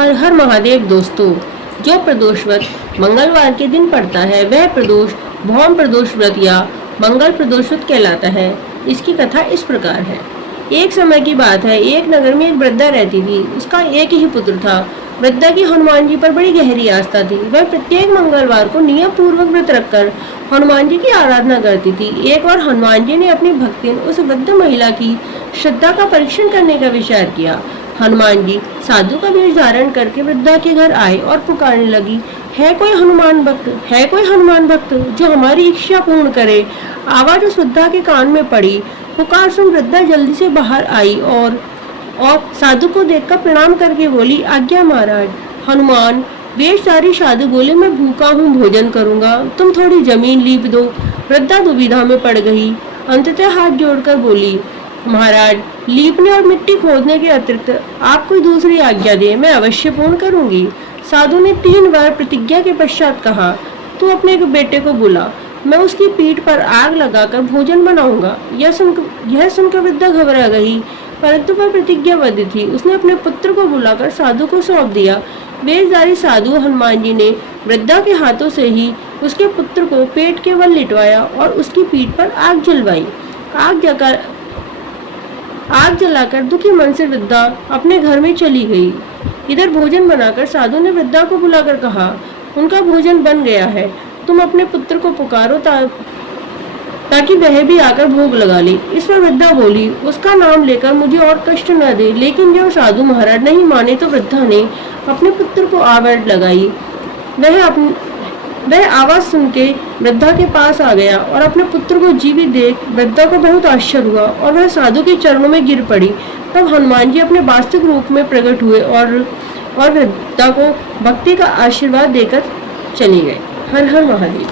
हर हर महादेव दोस्तों। जो प्रदोष व्रत मंगलवार के दिन पड़ता है वह प्रदोष भौम प्रदोष व्रत या मंगल प्रदोष व्रत कहलाता है। इसकी कथा इस प्रकार है। एक समय की बात है, एक नगर में एक वृद्धा रहती थी। उसका एक ही पुत्र था। वृद्धा की हनुमान जी पर बड़ी गहरी आस्था थी। वह प्रत्येक मंगलवार को नियम पूर्वक व्रत रखकर हनुमान जी की आराधना करती थी। एक बार हनुमान जी ने अपनी भक्ति उस वृद्ध महिला की श्रद्धा का परीक्षण करने का विचार किया। हनुमान जी साधु का वेश धारण करके वृद्धा के घर आए और पुकारने लगी, है कोई हनुमान भक्त, है कोई हनुमान भक्त जो हमारी इच्छा पूर्ण करे। आवाज उस वृद्धा के कान में पड़ी। पुकार सुन वृद्धा जल्दी से बाहर आई और साधु को देखकर प्रणाम करके बोली, आज्ञा महाराज। हनुमान वेशधारी साधु बोले, मैं भूखा हूँ, भोजन करूंगा, तुम थोड़ी जमीन लीप दो। वृद्धा दुविधा में पड़ गई। अंततः हाथ जोड़कर बोली, महाराज, लीपने और मिट्टी खोदने के अतिरिक्त आप कोई दूसरी आज्ञा दे, मैं अवश्य पूर्ण करूंगी। साधु ने 3 बार प्रतिज्ञा के पश्चात कहा, तू अपने एक बेटे को बुला, मैं उसकी पीठ पर आग लगाकर भोजन बनाऊंगा। यह सुनकर वृद्धा घबरा गई, परंतु वह प्रतिज्ञाबद्ध थी। उसने अपने पुत्र को बुलाकर साधु को सौंप दिया। वेशधारी साधु हनुमान जी ने वृद्धा के हाथों से ही उसके पुत्र को पेट के बल लिटवाया और उसकी पीठ पर आग जलवाई। आग जलाकर दुखी मन से वृद्धा अपने घर में चली गई। इधर भोजन बनाकर साधु ने वृद्धा को बुलाकर कहा, उनका भोजन बन गया है, तुम अपने पुत्र को पुकारो ताकि वह भी आकर भोग लगा ले। इस पर वृद्धा बोली, उसका नाम लेकर मुझे और कष्ट न दे। लेकिन जब साधु महाराज नहीं माने तो वृद्धा ने अपने पुत्र को आवाज लगाई। वह आवाज सुन के वृद्धा के पास आ गया और अपने पुत्र को जीवित देख वृद्धा को बहुत आश्चर्य हुआ और वह साधु के चरणों में गिर पड़ी। तब हनुमान जी अपने वास्तविक रूप में प्रकट हुए और वृद्धा को भक्ति का आशीर्वाद देकर चले गए। हर हर महादेव।